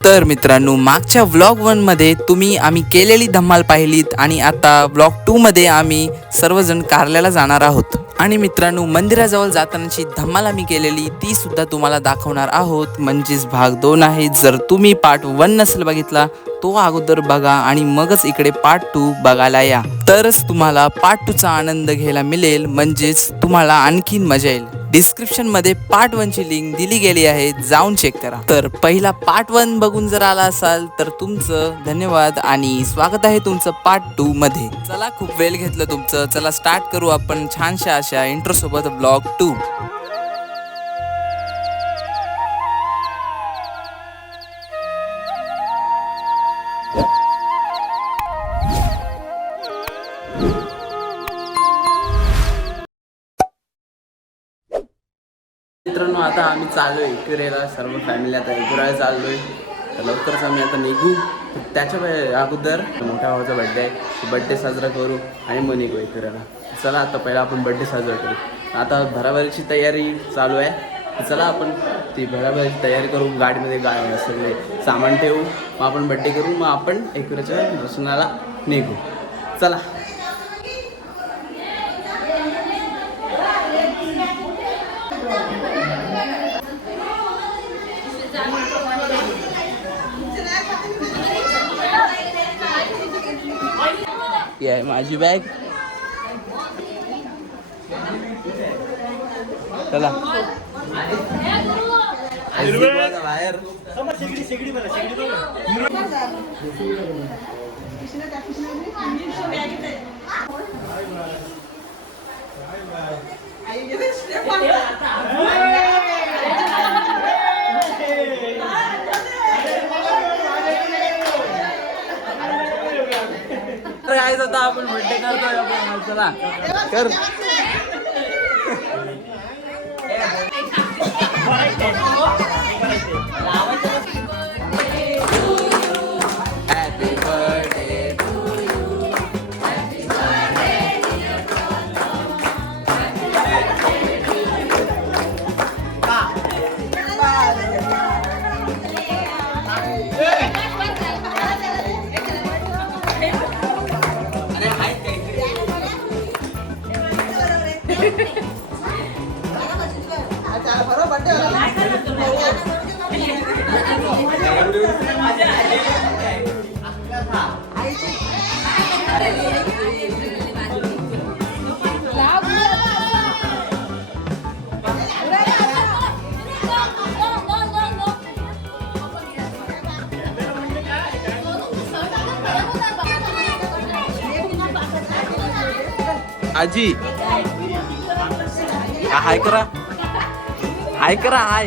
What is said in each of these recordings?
तर मित्रांनो, मागच्या व्लॉग 1 मध्ये तुम्ही आम्ही केलेली धमाल पाहिलीत आणि आता व्लॉग 2 मध्ये आम्ही सर्वजण कारल्याला जाणार आहोत. आणि मित्रांनो, मंदिराजवळ जातानाची धमाल आम्ही केलेली ती सुद्धा तुम्हाला दाखवणार आहोत. म्हणजेच भाग 2 आहे. जर तुम्ही पार्ट 1 नसेल बघितला तो अगोदर बघा आणि मगच इकडे पार्ट 2 बघायला या. तरच तुम्हाला पार्ट 2 चा आनंद घ्यायला मिळेल. म्हणजेच तुम्हाला आणखीन मजा येईल. डिस्क्रिप्शन मध्ये पार्ट 1 ची लिंक दिली गेली आहे, जाऊन चेक करा. तर पहिला पार्ट 1 बघून जर आला असाल तर तुमचं धन्यवाद आणि स्वागत आहे तुमचं पार्ट 2 मध्ये. चला, खूप वेळ घेतलं तुमचं. चला स्टार्ट करू आपण छानशा अशा इंट्रो सोबत ब्लॉग 2. मित्रांनो, आता आम्ही चाललोय इकडेला सर्व फॅमिली. आता इकडे चाललोय, तर लवकरच आम्ही आता निघू. त्याच्या अगोदर मोठ्या भावाचा बड्डे आहे, बड्डे साजरा करू आणि मग निघू इकडेला. चला, आता पहिला आपण बड्डे साजरा करू. आता भराभरीची तयारी चालू आहे. चला आपण ती भराभरीची तयारी करू. गाडीमध्ये सगळे सामान ठेवू, मग आपण बड्डे करू, मग आपण एकविराच्या दर्शनाला निघू. चला. ही आहे माझी बॅग. चला बाहेर. गाइस, आता आपण बर्थडे करतोय आपण. चला कर. Happy birthday to you. Happy birthday dear आजी हाय करा. हाय करा. हाय.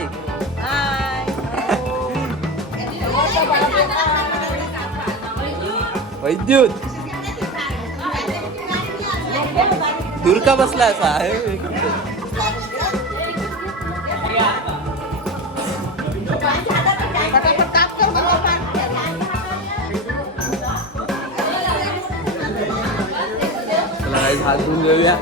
वैद्युत दूर का बसला असा आहे. हात धुवून घेऊया.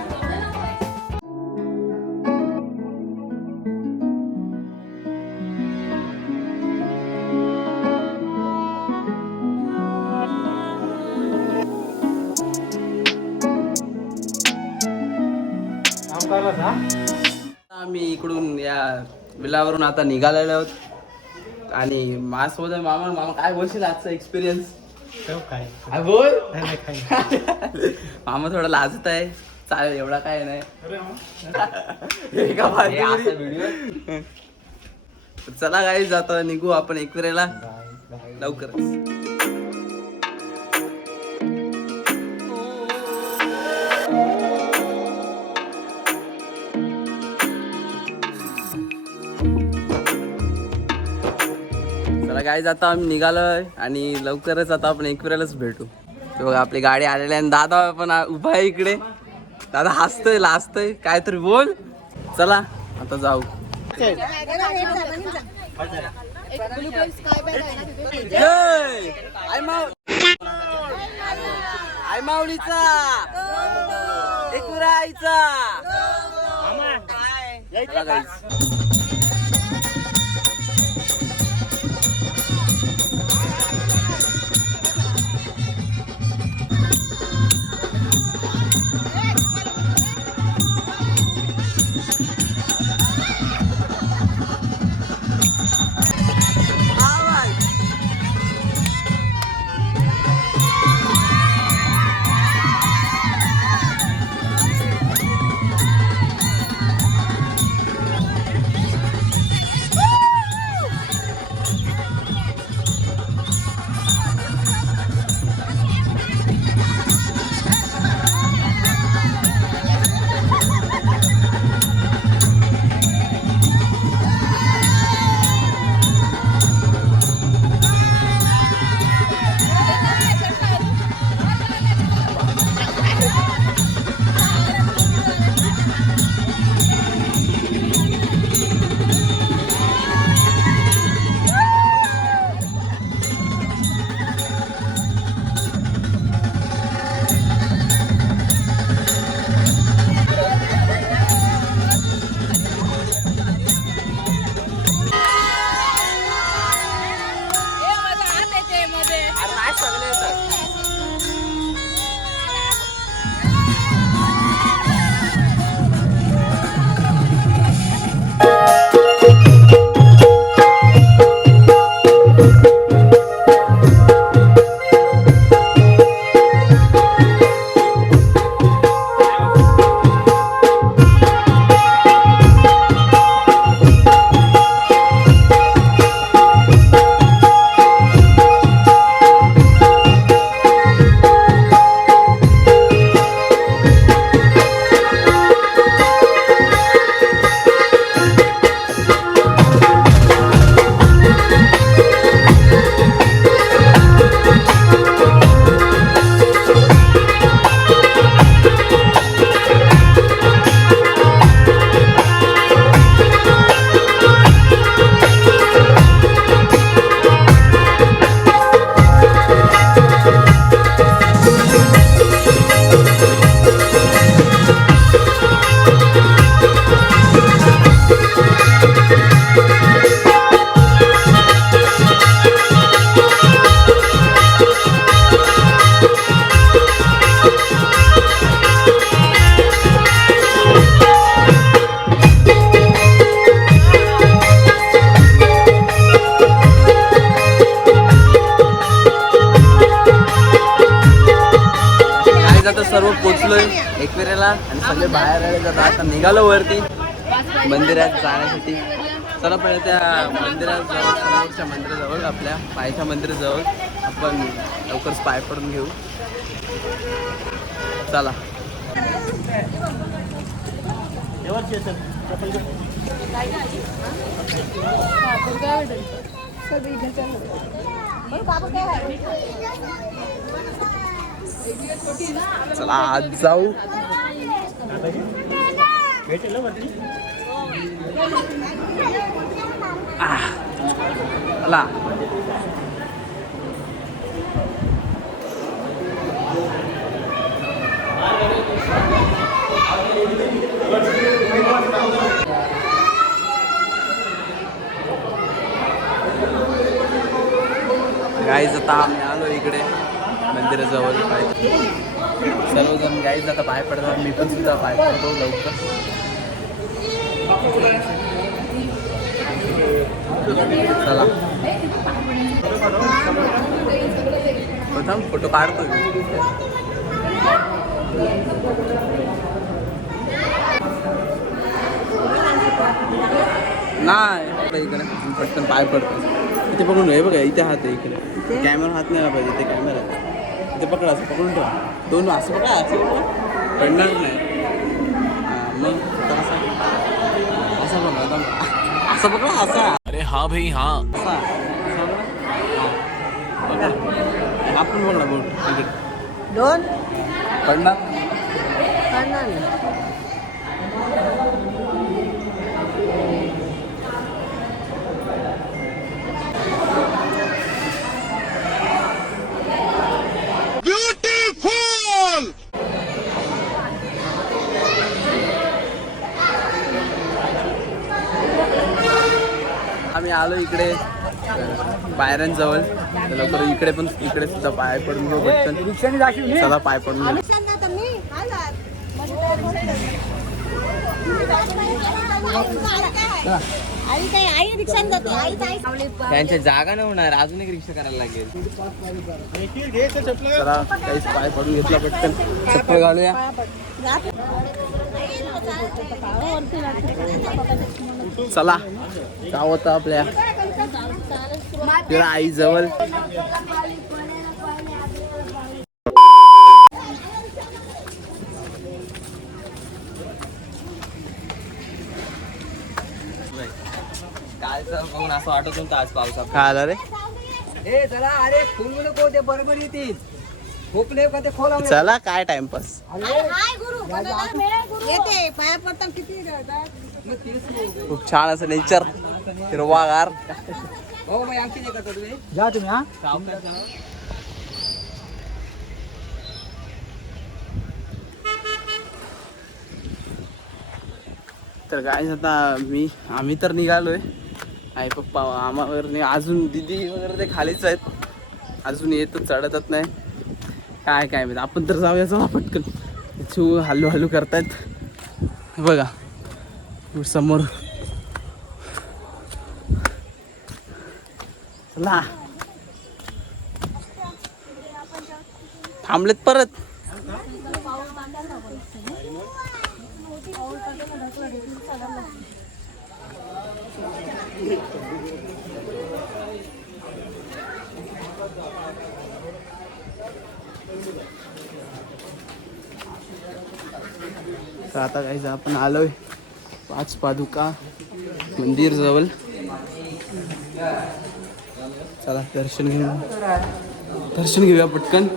आम्ही इकडून या विलावरून आता निघालेलो आहोत आणि माझ्यासोबत मामा काय बोलशील आजचा एक्सपिरियन्स? काय बोल. मामा थोडा लाजत आहे. चालेल, एवढा काय नाही. चला गाईस, जातो निघू आपण एकविरेला लवकरच. चला गाईज, आता आम्ही निघालोय आणि लवकरच आता आपण एकविरालाच भेटू. बघा आपली गाडी आलेली आहे. दादा पण उभा आहे इकडे. दादा हसतोय, लाजतोय, काहीतरी बोल. चला आता जाऊ. आई माऊलीचा एकविराईचा. चला गाईज. सर्व पोचलोय एकविरेला आणि सगळे बाहेर आले जातात. आता निघालो वरती मंदिरात जाण्यासाठी. चला पहिले त्या मंदिराजवळ, समोरच्या मंदिराजवळ, आपल्या पायच्या मंदिराजवळ आपण लवकरच पाय पडून घेऊ. चला. चला आज जाऊ. चला गाईज आता आम्ही आलो इकडे मंदिराजवळ. सर्वजण गाईज आता पाय पडतात. मी पण सुद्धा पाय पडतो लवकर. चला प्रथम फोटो काढतो. नाही इकडे पटकन पाय पडतो. इथे पकडून हे बघा, इथे हात आहे. इकडे कॅमेरा हात नाही पाहिजे. इथे कॅमेरा आहे. इथे पकडा, असं पकडून ठेवा. दोन असं बघा, असं पडणार नाही. मग असं बघा, असं बघा, असा. अरे हा भाई हा असा बघा. आपण बघा बोट इकडे दोन पडणार. आम्ही आलो इकडे पायऱ्यांजवळ. लवकर इकडे पण, इकडे सुद्धा पाय पडून घेऊ पटकन. चला पाय पडून घेऊ. त्यांच्या जागा नाही होणार, अजून एक रिक्षा करायला लागेल. चला काहीच पाय पडून घेतला पटकन. चप्पल घालूया. चला जाऊ होतं आपल्या आई जवळ. काय बघून असं वाटत होतं आज पावसा. काय आला रे? चला अरे फुल नको ते बरोबर येतील. खोकले का ते खोला. चला काय टाइमपास. येते पाया पडता किती. खूप छान असं नेचर, हिरवागार. हो मग आणखी नाही करता तुम्ही. जा तुम्ही. हा तर काय आता आम्ही तर निघालोय. आई पप्पा आम्हा वगैरे अजून दिदी वगैरे ते खालीच आहेत. अजून येतच, चढतच नाही. काय काय माहिती. आपण तर जाऊया. चला पटकन. छू हलू हलू करतायत बघा समोर. चला थांबलेत परत. तर आता काय आपण आलोय पाच पादुका मंदिर जवळ. चला दर्शन घेऊया पटकन.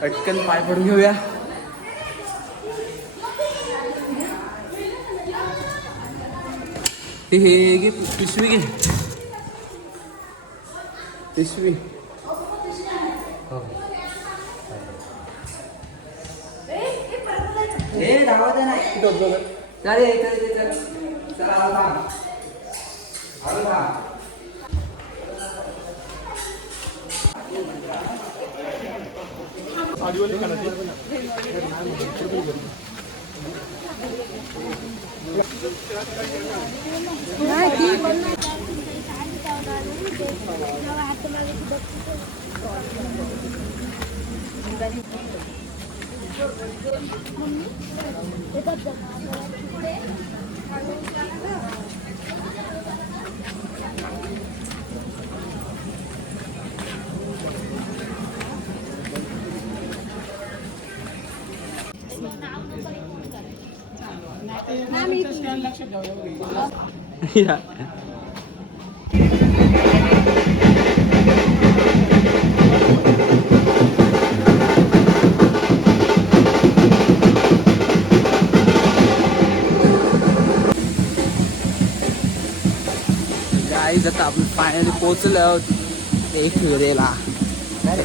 पटकन पाय पडून घेऊया. हे घे पिशवी घे पिशवी. या गाईज आता आपण फायनली पोहोचलो आहोत एकविरेला.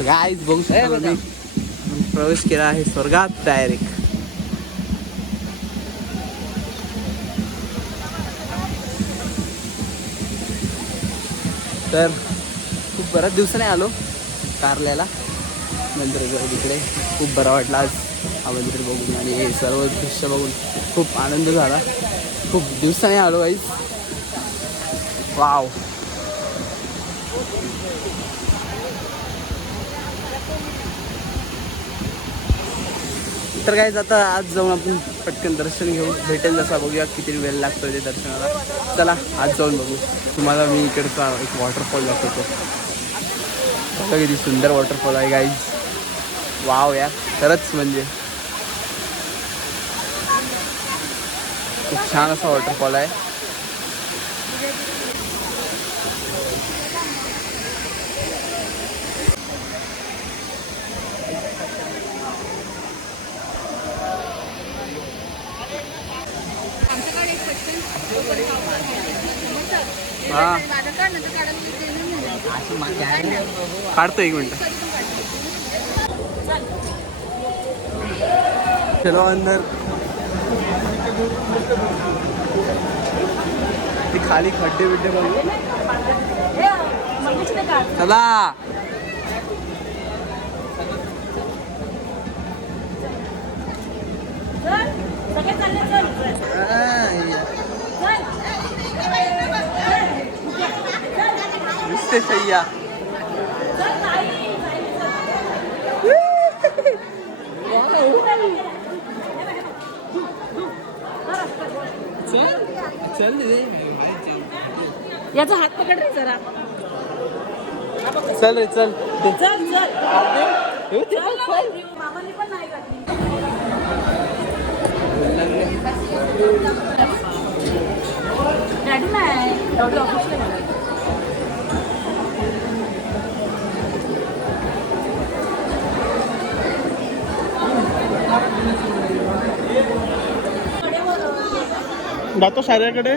गाईज बघू शकता तुम्ही प्रवेश केला आहे स्वर्गात डायरेक्ट. तर खूप बऱ्याच दिवसाने आलो कारल्याला मंदिराजवळ. तिकडे खूप बरं वाटलं आज हा मंदिर बघून आणि हे सर्व दृश्य बघून खूप आनंद झाला. खूप दिवसाने आलो गाईज. वाव. तर काय आता आज जाऊन आपण पटकन दर्शन घेऊ. भेटेल जसा बघूया किती वेळ लागतो ते दर्शनाला. चला आज जाऊन बघू. तुम्हाला मी इकडचा एक वॉटरफॉल दाखवतो. बघा किती सुंदर वॉटरफॉल आहे गाईज. वाव यार खरंच म्हणजे खूप छान असा वॉटरफॉल आहे. हा काढतो एक मिनिट. चलो अंदर. ते खाली खड्डे बिड्डे बघू. चला सह्या. चल याचा हात पकड रे जरा. चल रे चल. चल मामाने पण नाही घातली. डॅडी नाही जातो शाळेकडे.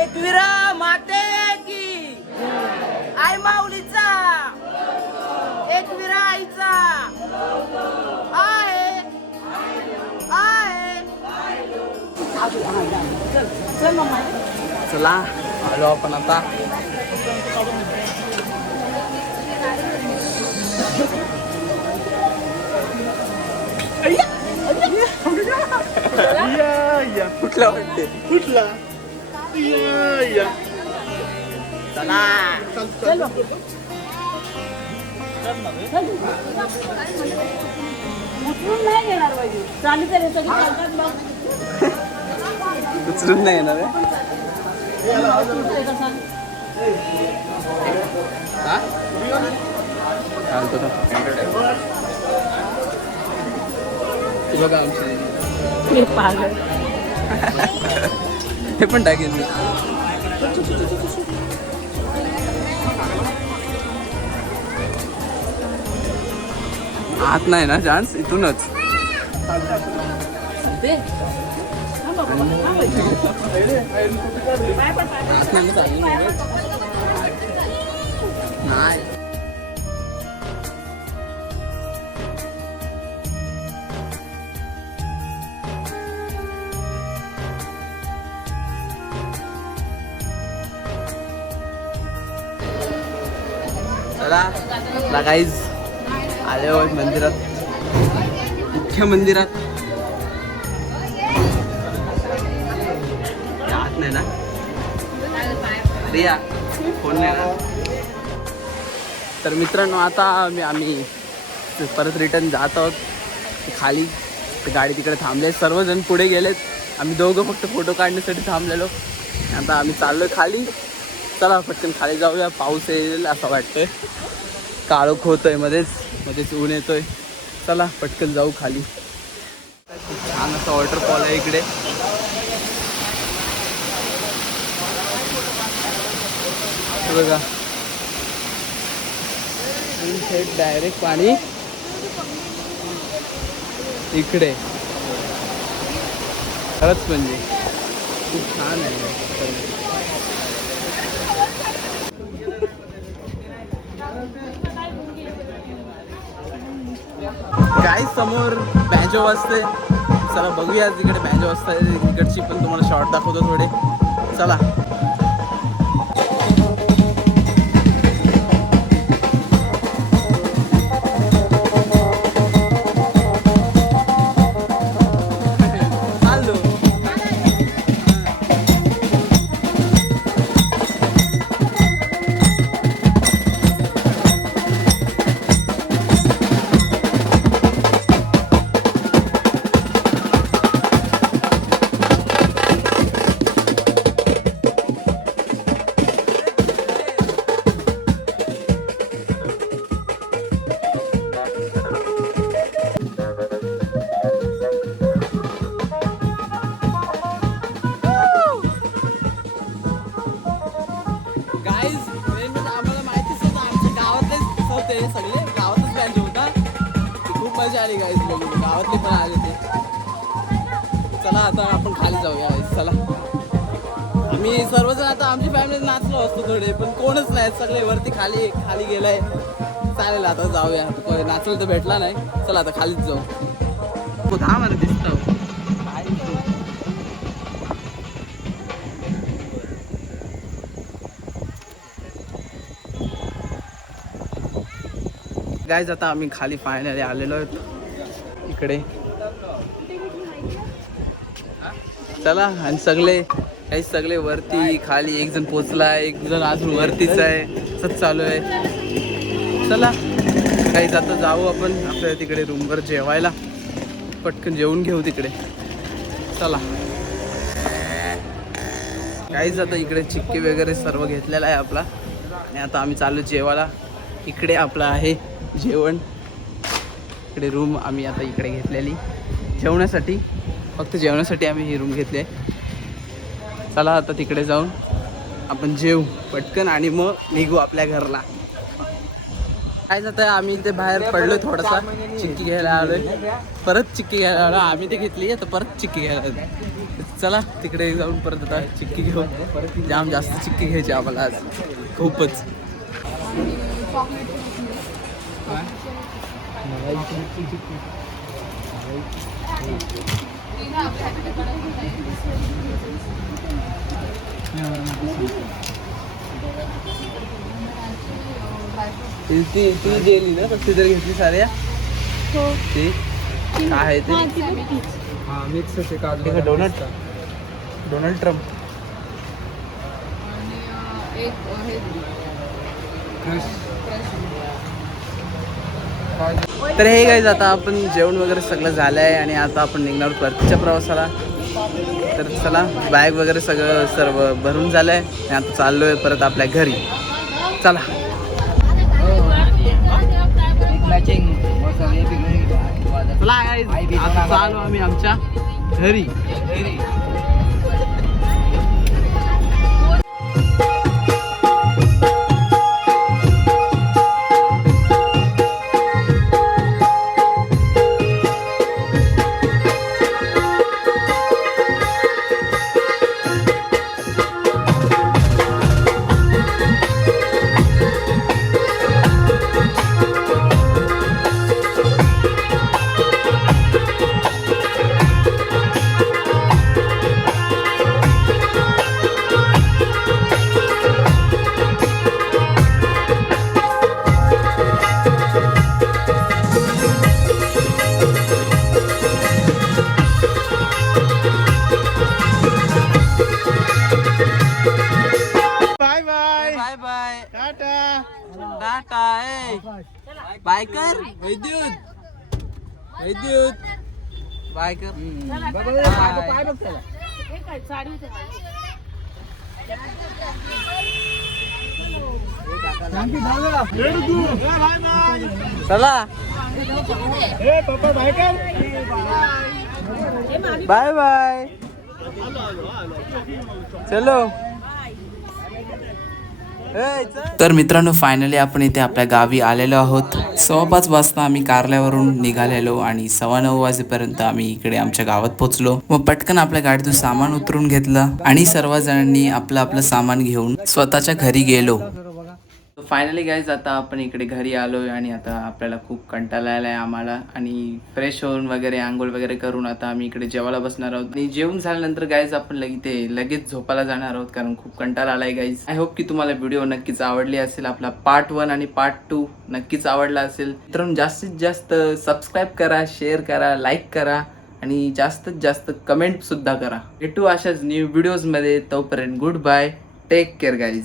एकविरा माते की आई माऊलीचा एकविरा आईचा आहे आहे. चल मम्मा. चला आलो आपण आता. कुठला वाटते कुठला चला. उचलून नाही घेणार पाहिजे. चालू तरी सगळी चालतात मग. उचलून नाही येणार आहे. उचलतोय कसा? हा? चालतो ना. ते बघा आमचे हे पागल. हे पण टाकेन मी. आत नाही ना चान्स इथूनच. ते आत नाही ना चालेल. नाही. चला गाईज आले आहोत मंदिरात, मुख्य मंदिरात. आत नाही ना रिया फोन नाही ना. तर मित्रांनो आता आम्ही परत रिटर्न जात आहोत खाली. गाडी तिकडे थांबले, सर्वजण पुढे गेलेत, आम्ही दोघं फक्त फोटो काढण्यासाठी थांबलेलो. आता आम्ही चाललोय खाली. चला पटकन खाली जाऊया, पाऊस येईल असं वाटतंय. काळोख होतोय, मध्येच ऊन येतोय. चला पटकन जाऊ खाली. छान असा वॉटरफॉल आहे इकडे. बघा थेट डायरेक्ट पाणी इकडे. खरंच म्हणजे खूप छान आहे. गाईज समोर बँजो वाजते. चला बघूया तिकडे बँजो वाजता. तिकडची पण तुम्हाला शॉर्ट दाखवतो थोडे. चला आली गाईज, गावातले पण आले ते. चला आता आपण खाली जाऊया गाईज. चला आम्ही सर्वजण आता आमची फॅमिली नाचलो असतो थोडे, पण कोणच नाही, सगळे वरती खाली खाली गेलाय. चालेल आता जाऊया. नाचलं तर भेटला नाही. चला आता खालीच जाऊ. हा मला दिसतं गाईज. आता आम्ही खाली फायनली आलेलो आहोत इकडे. चला आणि सगळे वरती खाली. एक जण पोचलाय, एक जण अजून वरतीच आहे. असंच चालू आहे. चला काही आता जाऊ आपण आपल्या तिकडे रूमवर जेवायला. पटकन जेवून घेऊ तिकडे. चला काहीच आता इकडे चिक्की वगैरे सर्व घेतलेला आहे आपला. आणि आता आम्ही चालू जेवायला. इकडे आपलं आहे जेवण. इकडे रूम आम्ही आता इकडे घेतलेली जेवण्यासाठी. फक्त जेवण्यासाठी आम्ही ही रूम घेतली आहे. चला आता तिकडे जाऊन आपण जेवू पटकन आणि मग निघू आपल्या घरला. काय जात आहे आम्ही इथे बाहेर पडलो थोडासा. चिक्की घ्यायला आलोय. परत चिक्की घ्यायला आलो. आम्ही ते घेतली आता परत चिक्की घ्यायला आलो. चला तिकडे जाऊन परत आता चिक्की घेऊ. जाम जास्त चिक्की घ्यायची आम्हाला आज, खूपच. ती गेली ना फक्त जर घेतली साऱ्या ती काय आहे ते हा मिक्स असे काजू हे डोनाल्ड ट्रम्प. तर हे गाईज आता आपण जेवण वगैरे सगळं झालं आहे आणि आता आपण निघणार आहोत परतीच्या प्रवासाला. तर चला बॅग वगैरे सगळं सर्व भरून झालं आहे आणि आता चाललो आहे परत आपल्या घरी. चला मॅचिंग चला guys, आता चालू आम्ही आमच्या घरी. बायकर वैद्युत बायकर पाय बघ त्याला. हे काय साडी होते माझी. चला बाय बाय चलो. तर मित्रांनो फायनली आपण इथे आपल्या गावी आलेलो आहोत. 5:15 वाजता आम्ही कारल्यावरून निघालेलो आणि 9:15 वाजेपर्यंत आम्ही इकडे आमच्या गावात पोहोचलो. मग पटकन आपल्या गाडीतून सामान उतरून घेतलं आणि सर्वजणांनी आपलं आपलं सामान घेऊन स्वतःच्या घरी गेलो. फायनली गाईज आता आपण इकडे घरी आलोय आणि आता आपल्याला खूप कंटाळा आलाय आम्हाला आणि फ्रेश होऊन वगैरे आंघोळ वगैरे करून आता आम्ही इकडे जेवायला बसणार आहोत. आणि जेवून झाल्यानंतर गाईज आपण लगेच झोपायला जाणार आहोत कारण खूप कंटाळा आलाय गाईज. आय होप की तुम्हाला व्हिडिओ नक्कीच आवडली असेल. आपला पार्ट 1 आणि पार्ट 2 नक्कीच आवडला असेल. मित्रांनो जास्तीत जास्त सबस्क्राईब करा, शेअर करा, लाईक करा आणि जास्तीत जास्त कमेंट सुद्धा करा. भेटू अशाच न्यू व्हिडिओज मध्ये. तोपर्यंत goodbye, take care guys.